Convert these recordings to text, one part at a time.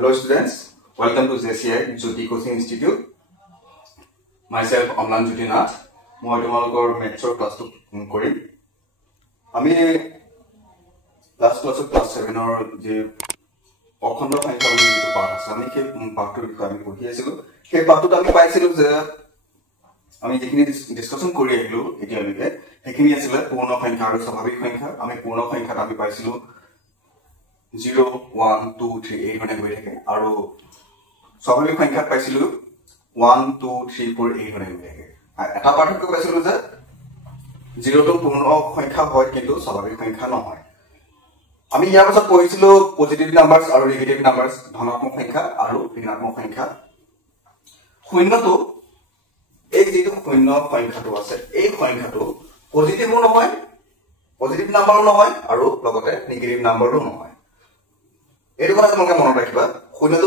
Hello students, welcome to JCI Jyoti Coaching Institute. Myself Amlan Jyoti Nath. মই তোমালোকৰ মেথছৰ ক্লাছটো কৰিম। আমি লাষ্ট ক্লাছত ক্লাছ 7 ৰ যে অখণ্ড সংখ্যা বুলি যিটো পাঠ আছে আমি সেই পাঠটোৰ বিষয়ে আমি পঢ়ি আছিলোঁ। সেই পাঠটোত আমি পাইছিলোঁ যে আমি যিখিনি ডিসকাশন কৰি আহিলোঁ এতিয়ালৈকে সেইখিনি আছিল পূৰ্ণ সংখ্যা আৰু স্বাভাৱিক সংখ্যা। আমি পূৰ্ণ সংখ্যাত আমি পাইছিলোঁ 0 1 2 3 এই ধৰণে গৈ থাকে আৰু স্বাভাৱিক সংখ্যাত পাইছিলোঁ 1 2 3 4 এই ধৰণে গৈ থাকে। এটা পাৰ্থক্য পাইছিলোঁ যে 0 টো পূৰ্ণ সংখ্যা হয় কিন্তু স্বাভাৱিক সংখ্যা নহয়। আমি ইয়াৰ পাছত পঢ়িছিলোঁ পজিটিভ নাম্বাৰছ আৰু নেগেটিভ নাম্বাৰছ, ধনাত্মক সংখ্যা আৰু ঋণাত্মক সংখ্যা। শূন্যটো এই যিটো শূন্য সংখ্যাটো আছে এই সংখ্যাটো পজিটিভো নহয়, পজিটিভ নাম্বাৰো নহয় আৰু লগতে নেগেটিভ নাম্বাৰো নহয়। এইটো কথা তোমালোকে মনত ৰাখিবা, শূন্যটো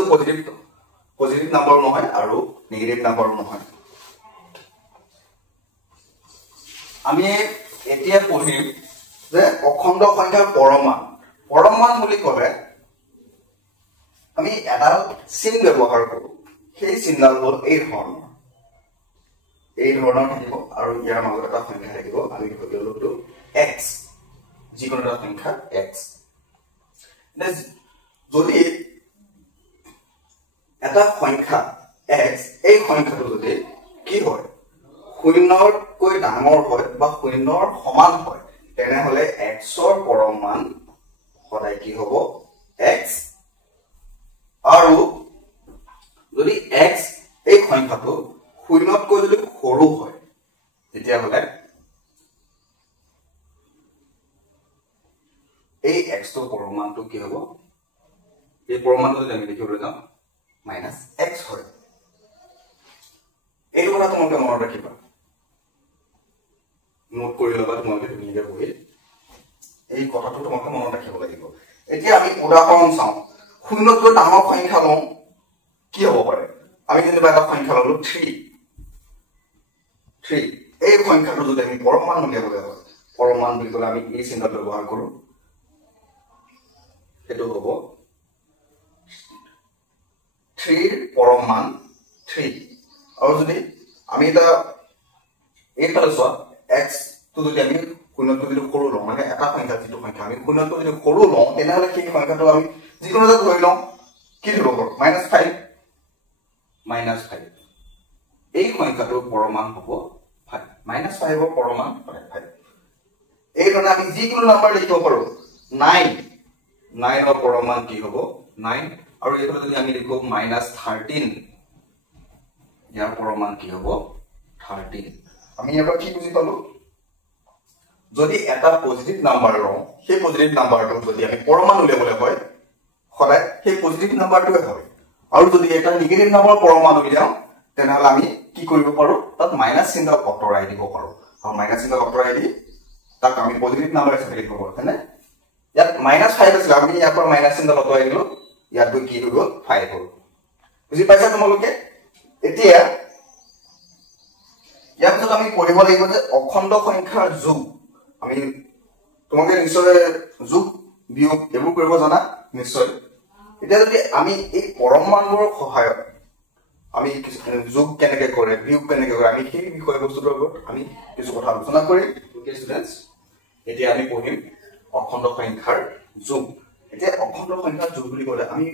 পজিটিভ নাম্বাৰো নহয় আৰু নেগেটিভ নাম্বাৰো নহয়। আমি এতিয়া পঢ়িম যে অখণ্ড সংখ্যাৰ পৰমান। পৰমান বুলি ক'লে আমি এডাল চিন ব্যৱহাৰ কৰোঁ। সেই চিনডাল হ'ল এই ধৰণৰ থাকিব আৰু ইয়াৰ মাজত এটা সংখ্যা থাকিব। আমি ল'লো x, যিকোনো এটা সংখ্যা x। যদি এটা সংখ্যা x, এই সংখ্যাটো যদি কি হয় শূন্যতকৈ ডাঙৰ হয় বা শূন্যৰ সমান হয় তেনেহলে x ৰ পৰমান সদায় কি হ'ব x। আৰু যদি x এই সংখ্যাটো শূন্যতকৈ যদি সৰু হয় তেতিয়াহলে এই x ৰ পৰমানটো কি হ'ব, এই পৰমানটো যদি আমি লিখিবলৈ যাওঁ -x হয়। এইটো কথা তোমালোকে মনত ৰাখিবা, নোট কৰি ল'বা তোমালোকে ধুনীয়াকে বহি এই কথাটো তোমালোকে মনত ৰাখিব লাগিব। এতিয়া আমি উদাহৰণ চাওঁ। শূন্যতকৈ ডাঙৰ সংখ্যা লওঁ, কি হ'ব পাৰে? আমি যেনিবা এটা সংখ্যা ল'লো 3। এই সংখ্যাটো যদি আমি পৰমান উলিয়াবলৈ হয়, পৰমান বুলি ক'লে আমি এই চিহ্নটো ব্যৱহাৰ কৰোঁ। সেইটো হ'ব 3 ৰ পৰমান 3। আৰু যদি আমি এটা এইফালে চোৱা x টো যদি আমি শূন্যতকৈ যদি সৰু লওঁ, মানে এটা সংখ্যা যিটো সংখ্যা আমি শূন্যতকৈ যদি সৰু লওঁ তেনেহলে সেই সংখ্যাটো আমি যিকোনো এটা ধৰি লওঁ, কি ধৰিব পাৰোঁ -5। এই সংখ্যাটোৰ পৰমান হ'ব 5, -5 ৰ পৰমান 5। এই ধৰণে আমি যিকোনো নাম্বাৰ লিখিব পাৰোঁ। 9 ৰ পৰমান কি হ'ব 9। আৰু এইটো যদি আমি লিখো -13, ইয়াৰ পৰমান কি হ'ব 13। আমি ইয়াৰ পৰা কি বুজি পালো, যদি এটা পজিটিভ নাম্বাৰ লওঁ সেই পজিটিভ নাম্বাৰটো যদি আমি পৰমান উলিয়াবলৈ হয় সদায় সেই পজিটিভ নাম্বাৰটোৱে হয়। আৰু যদি এটা নেগেটিভ নাম্বাৰৰ পৰমান উলিয়াওঁ তেনেহলে আমি কি কৰিব পাৰোঁ, তাত মাইনাছ চিহ্ন আঁতৰাই দিব পাৰোঁ। আৰু মাইনাছ চিহ্ন আঁতৰাই দি তাক আমি পজিটিভ নাম্বাৰ হিচাপে লিখিব পাৰোঁ। হয়নে? ইয়াত -5 আছিলে, আমি ইয়াৰ পৰা মাইনাছ চিহ্ন আঁতৰাই দিলো, ইয়াত গৈ কি হৈ গ'ল 5 হ'ল। বুজি পাইছা তোমালোকে? এতিয়া ইয়াৰ পিছত আমি পঢ়িব লাগিব যে অখণ্ড সংখ্যাৰ যোগ। আমি তোমালোকে নিশ্চয় যোগ বিয়োগ এইবোৰ কৰিব জানা নিশ্চয়। এতিয়া যদি আমি এই পৰমাণুৰ সহায়ত আমি যোগ কেনেকে কৰে বিয়োগ কেনেকে কৰে আমি সেই বিষয়বস্তুটোৰ ওপৰত আমি কিছু কথা আলোচনা কৰিম। ষ্টুডেন্টস, এতিয়া আমি পঢ়িম অখণ্ড সংখ্যাৰ যোগ। এতিয়া অখণ্ড সংখ্যাৰ যোগ বুলি ক'লে আমি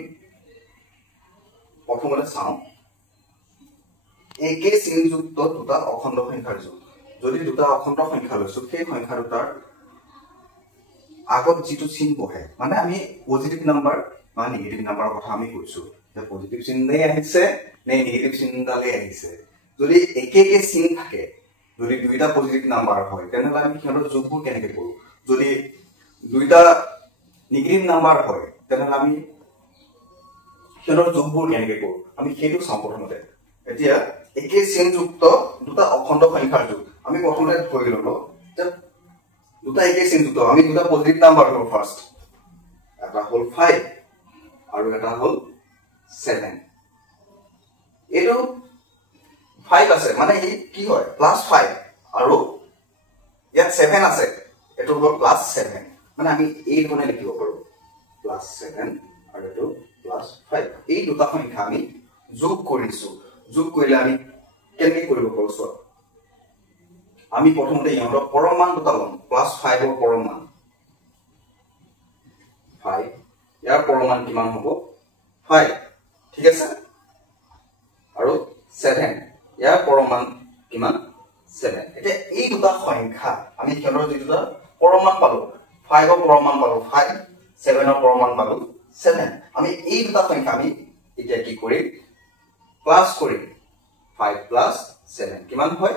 প্ৰথমতে চাওঁ একে চিনযুক্ত দুটা অখণ্ড সংখ্যাৰ যোগ। যদি দুটা অখণ্ড সংখ্যা লৈছো সেই সংখ্যা দুটাৰ আগত যিটো চিন বহে, মানে আমি পজিটিভ নাম্বাৰ বা নেগেটিভ নাম্বাৰৰ কথা আমি কৈছো যে পজিটিভ চিনেই আহিছে নে নেগেটিভ চিনডালেই আহিছে। যদি একে চিন থাকে, যদি দুইটা পজিটিভ নাম্বাৰ হয় তেনেহলে আমি সিহঁতৰ যোগবোৰ কেনেকে কৰো। যদি দুইটা নেগেটিভ নাম্বাৰ হয় তেনেহলে আমি সিহঁতৰ যোগবোৰ কেনেকে কৰো আমি সেইটো চাওঁ প্ৰথমতে। এতিয়া একে চিনযুক্ত দুটা অখণ্ড সংখ্যাৰ যোগ আমি প্ৰথমতে ধৰি ললো যে দুটা একে চিনযুক্ত, আমি দুটা পজিটিভ নাম্বাৰ লওঁ ফাৰ্ষ্ট। এটা হ'ল 5 আৰু এটা হ'ল 7। এইটো 5 আছে মানে ই কি হয় +5 আৰু ইয়াত 7 আছে, এইটো হ'ল +7। মানে আমি এই ধৰণে লিখিব পাৰোঁ +7 আৰু এইটো +5। এই দুটা সংখ্যা আমি যোগ কৰিছো যোগ কৰিলে আমি কেনেকৈ কৰিব পাৰো চোৱা আমি প্ৰথমতে ইহঁতৰ পৰমান দুটা লম +5 ৰ পৰমান 5 ইয়াৰ পৰমান কিমান হ'ব 5 ঠিক আছে আৰু 7 ইয়াৰ পৰমান কিমান 7 এতিয়া এই দুটা সংখ্যা আমি কিহৰ যেটা পৰমান পালো 5 ৰ পৰমান পালো 5 7 ৰ পৰমান পালো 7 আমি এই দুটা সংখ্যা আমি এতিয়া কি কৰিম প্লাস কৰিম 5 + 7 কিমান হয়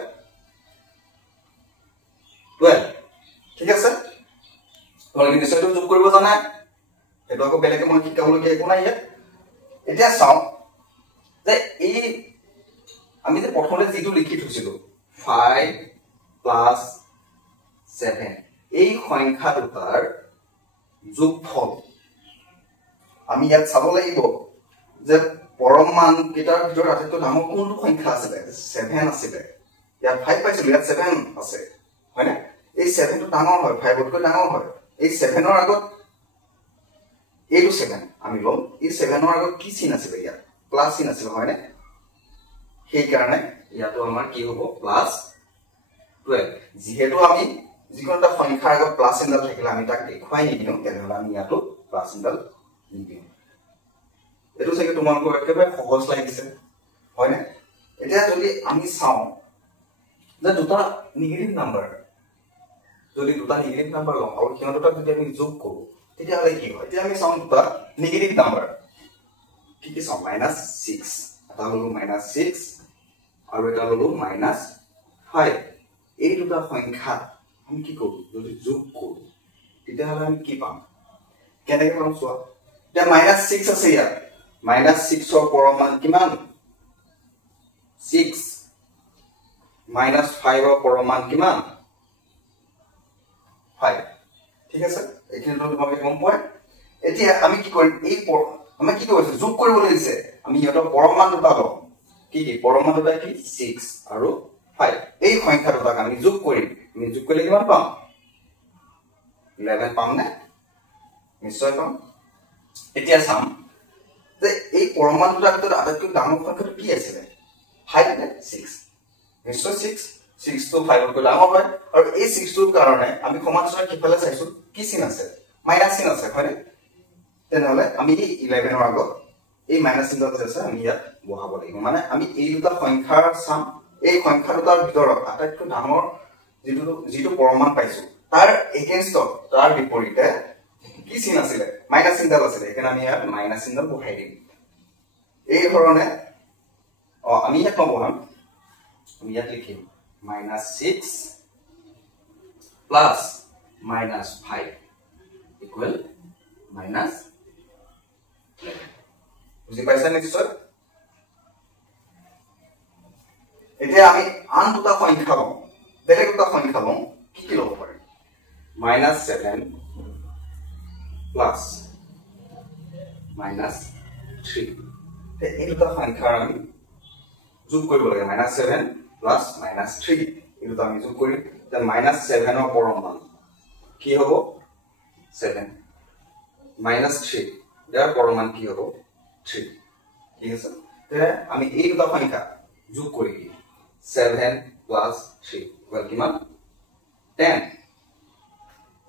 12 ঠিক আছে তোমালোকে নিশ্চয়টো যোগ কৰিব জানা এটা আকৌ বেলেগে মই শিকাবলৈ একো নাই ইয়াত এতিয়া চাও যে এই আমি যে প্ৰথমতে যেটো লিখি থৈছিলো 5 + 7 এই সংখ্যা দুটাৰ যোগফল আমি ইয়াত চাব লাগিব যে পৰম মান কেইটাৰ ভিতৰত আটাইতকৈ ডাঙৰ কোনটো সংখ্যা আছে 7 আছে ইয়াত 5 পাইছিল ইয়াত 7 আছে হয় না এই 7 টো ডাঙৰ হয় 5 তকৈ ডাঙৰ হয় এই 7 ৰ আগত এইটো 7 আমি লম এই 7 ৰ আগত কি চিন আছে ইয়াত প্লাস চিন আছে হয় না সেই কাৰণে ইয়াতো আমাৰ কি হ'ব +12 যেহেতু আমি যিকোনোটা সংখ্যাৰ আগত প্লাস চিনডাল থাকিলে আমি তাক দেখুৱাই নিদিও তেনেহলে আমি ইয়াতো প্লাস চিনডাল নিদিও এটো চাগে তোমালোকৰ একেবাৰে সহজ লাগিছে হয় না এতিয়া যদি আমি চাও যে দুটা নেগেটিভ নাম্বাৰ যদি দুটা নেগেটিভ নাম্বাৰ লওঁ আৰু কিমান দুটা যদি আমি যোগ কৰো তেতিয়া হলে কি হয় তেতিয়া আমি চাও দুটা নেগেটিভ নাম্বাৰ কি কি চাও -6 এটা হলো -6 আৰু এটা হলো -5 এই দুটা সংখ্যা আমি কি কৰো যদি যোগ কৰো তেতিয়া হলে আমি কি পাম কেনেকৈ পাম চোৱা এতিয়া -6 আছে ইয়াত -6 ৰ পৰমান কিমান 6 -5 ৰ পৰমান কিমান 5 ঠিক আছে এইখিনি তোমালোকে গম পোৱা এতিয়া আমি কি কৰিম এই আমি কি কৰিছো যোগ কৰিবলৈ দিছে আমি ইহঁতৰ পৰমান দুটা লম কি কি পৰমান দুটা কি 6 আৰু 5 এই সংখ্যা দুটাক আমি যোগ কৰিম আমি যোগ কৰিলে কিমান পাম 11 পাম না নিশ্চয় পাম এতিয়া চাম যে এই পৰমান দুটাৰ ভিতৰত আটাইতকৈ ডাঙৰ সংখ্যাটো কি আছিল 5 নে 6 নিশ্চয় 6 তো 5 তকৈ ডাঙৰ হয় আৰু এই 6 টোৰ কাৰণে আমি সমান্তৰাল কিফালে চাইছো কি চিন আছে মাইনাস চিন আছে হয় নে তেনেহলে আমি 11 ৰ আগত এই মাইনাস চিনটো আছে আমি ইয়াত বহাব লাগিব মানে আমি এই দুটা সংখ্যাৰ চাম এই সংখ্যা দুটাৰ ভিতৰত আটাইতকৈ ডাঙৰ যেটো পৰমান পাইছো তাৰ এগেইনষ্ট তাৰ বিপৰীতে কি চিন আছিল মাইনাস চিনডাল আছিল এখানে আমি ইয়াত মাইনাস চিনডাল বহাই দিম এই ধৰণে আমি ইয়াত বহাম আমি ইয়াত লিখিম -6 plus -5 equal -11 বুজি পাইছা নিশ্চয় এতিয়া আমি আন দুটা সংখ্যা লম বেলেগ দুটা সংখ্যা লম কি কি লব পাৰি -7 plus -3 এই দুটা সংখ্যাৰ আমি যোগ কৰিব লাগে -7 plus -3 এইটো আমি যোগ কৰিম তে -7 ৰ পৰমান কি হ'ব 7 -3 ইয়াৰ পৰমান কি হ'ব 3 ঠিক আছে তে আমি এই দুটা সংখ্যা যোগ কৰি 7 plus 3 ইকুয়াল কিমান 10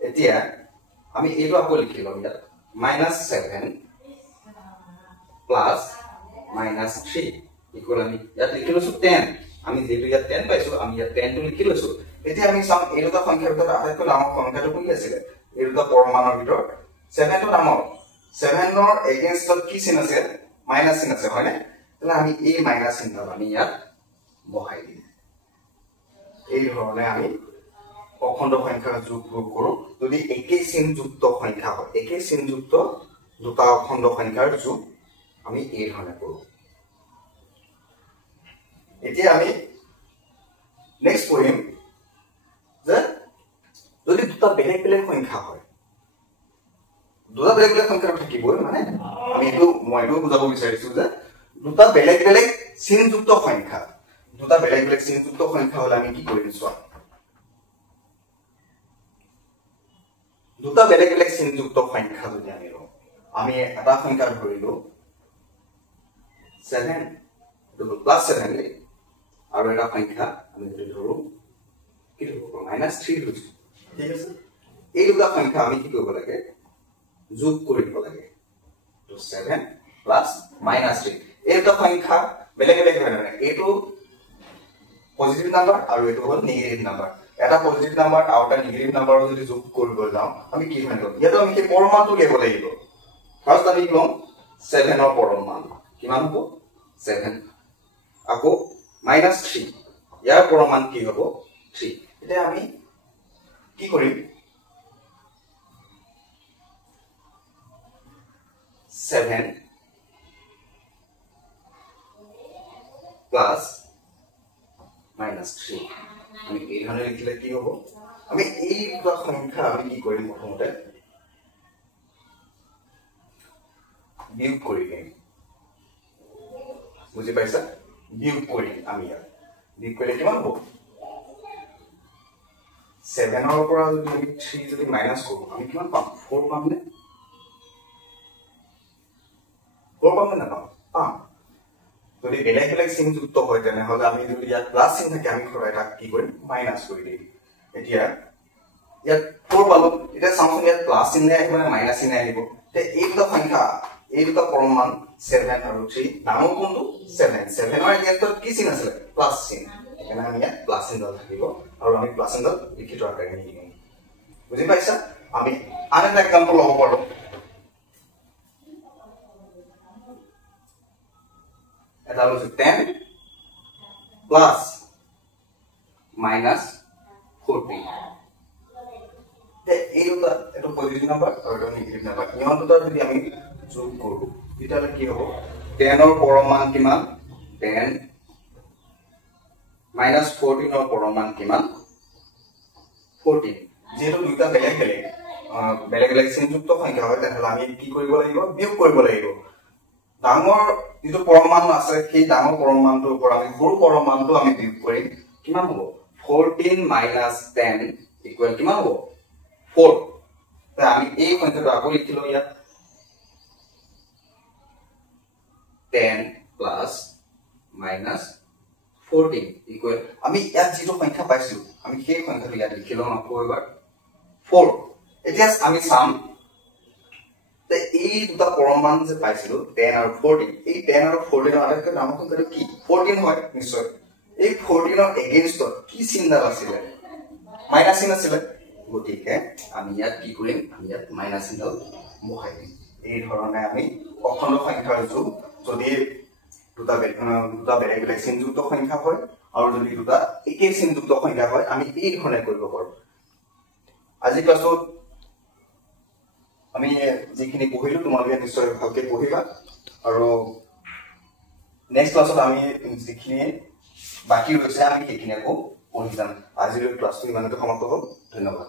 এতিয়া আমি এইটো আকৌ লিখি লম ইয়াত -7 plus -3 ইকুয়াল আমি ইয়াত লিখি লৈছো 10 আমি যেটো ইয়াত 10 পাইছো আমি ইয়াত 10 টো লিখি লৈছো এতিয়া আমি চাম এই দুটা সংখ্যাৰ ভিতৰত আটাইতকৈ ডাঙৰ সংখ্যাটো কি আছিল এই দুটা পৰমাণুৰ ভিতৰত 7 টো ডাঙৰ 7 ৰ এগেইনষ্টত কি চিন আছে মাইনাস চিন আছে হয় না তাহলে আমি এই মাইনাস চিনটো আমি ইয়াত বহাই দিম এই ধৰণে আমি অখণ্ড সংখ্যাৰ যোগ কৰো যদি একেই চিন যুক্ত সংখ্যা হয় একেই চিন যুক্ত দুটা অখণ্ড সংখ্যাৰ যোগ আমি এই ধৰণে কৰো এতিয়া আমি নেক্সট পঢ়িম যে যদি দুটা বেলেগ বেলেগ সংখ্যা হয় দুটা বেলেগ বেলেগ সংখ্যা থাকিবই মানে আমি মইটো বুজাব বিচাৰিছো যে দুটা বেলেগ বেলেগ চিনযুক্ত সংখ্যা দুটা বেলেগ বেলেগ চিনযুক্ত সংখ্যা হলে আমি কি কৰিম চোৱা দুটা বেলেগ বেলেগ চিনযুক্ত সংখ্যা যদি আমি লওঁ আমি এটা সংখ্যা ধৰিলো 7 এইটো প্লাস 7 নে আৰু এটা সংখ্যা আমি যদি ধৰো কি হ'ব -3 ধৰিছো ঠিক আছে এই দুটা সংখ্যা আমি কি কৰিব লাগে যোগ কৰিব লাগে তো 7 প্লাস -3 এই দুটা সংখ্যা বেলেগ বেলেগ হয় মানে এইটো পজিটিভ নাম্বাৰ আৰু এইটো হ'ল নেগেটিভ নাম্বাৰ এটা পজিটিভ নাম্বাৰ আৰু এটা নেগেটিভ নাম্বাৰ যদি যোগ কৰিব যাওঁ আমি কি হয় ইয়াতো আমি কি পৰমাণুটো লিখিব লাগিব ফাৰ্স্ট আমি লম 7 ৰ পৰমাণু কিমান হ'ব 7 আকৌ -3 ইয়াৰ পৰমাণু কি হ'ব 3 এতিয়া আমি কি কৰিম 7 plus -3 আমি এই ধৰণে লিখিলে কি হ'ব আমি এই দুটা সংখ্যা আমি কি কৰিম প্ৰথমতে বিয়োগ কৰিম বুজি পাইছা বিয়োগ কৰিম আমি ইয়াত বিয়োগ কৰিলে কিমান হ'ব 7 ৰ পৰা যদি আমি 3 যদি মাইনাস কৰো আমি কিমান পাম 4 পাম নে 4 পাম না পাম যদি বেলেগ বেলেগ চিন যুক্ত হয় তেনেহলে আমি যদি ইয়াত প্লাস চিন থাকে আমি ঘৰৰ এটা কি কৰিম মাইনাস কৰি দিম এতিয়া ইয়াত 4 পালো এটা চাওঁচোন ইয়াত প্লাস চিন নে আহিব না মাইনাস চিন আহিব তে এই দুটা সংখ্যা এই দুটা পৰমাণু 7 আৰু 3 ডাঙৰ কোনটো 7 7 ৰ এগেইনষ্টত কি চিন আছে প্লাস চিন এখানে আমি ইয়াত প্লাস চিন দাল থাকিব আৰু আমি প্লাস চিন দাল লিখি থোৱা কাৰণে লিখিম বুজি পাইছা আমি আন এটা এক্সাম্পল ল'ব পাৰো এটা হলো 10 plus minus 14 তে এই দুটা এটা পজিটিভ নাম্বার আৰু এটা নেগেটিভ নাম্বাৰ ইমান দুটা যদি আমি যোগ কৰো তেতিয়ালে কি হ'ব 10 ৰ পৰমাণু কিমান 10 minus 14 ৰ পৰমাণু কিমান 14 যেটো দুটা বেলেগ বেলেগ চিনযুক্ত সংখ্যা হয় তেনেহলে আমি কি কৰিব লাগিব বিয়োগ কৰিব লাগিব ডাঙৰ যেটো পৰমাণু আছে সেই ডাঙৰ পৰমাণুৰ ওপৰত আমি সৰু পৰমাণুটো আমি বিয়োগ কৰিম কিমান হ'ব 14 - 10 ইকুৱেল কিমান হ'ব 4 তে আমি এই সংখ্যাটো আকৌ লিখিলো ইয়াত 10 plus -14 ইকুৱেল আমি ইয়াত যেটো সংখ্যা পাইছো আমি সেই সংখ্যাটো ইয়াত লিখিলো আকৌ এবাৰ 4 এতিয়া আমি চাম তে এই দুটা পৰমাণু যে পাইছিলো 10 আৰু 14 এই 10 আৰু 14 ৰ আটাইতকৈ ডাঙৰ সংখ্যাটো কি 14 হয় নিশ্চয় এই 14 ৰ এগেইনষ্টত কি চিহ্ন আছিল মাইনাস চিহ্ন আছিল গতিকে আমি ইয়াত কি কৰিম আমি ইয়াত মাইনাস চিহ্ন বহাই দিম এই ধৰণে আমি অখণ্ড সংখ্যাৰ যোগ যদি দুটা বেলেগ বেলেগ চিহ্নযুক্ত সংখ্যা হয় আৰু যদি দুটা একে চিহ্নযুক্ত সংখ্যা হয় আমি এই ধৰণে কৰিব পাৰো আজি ক্লাছত আমি যিখিনি পঢ়িলো তোমালোকে নিশ্চয় ভালকে পঢ়িবা আৰু নেক্সট ক্লাছত আমি যিখিনি বাকি ৰৈছে আমি সেইখিনি আকৌ পঢ়ি যাম আজিৰ ক্লাছটো ইমানতে সমাপ্ত হ'ল ধন্যবাদ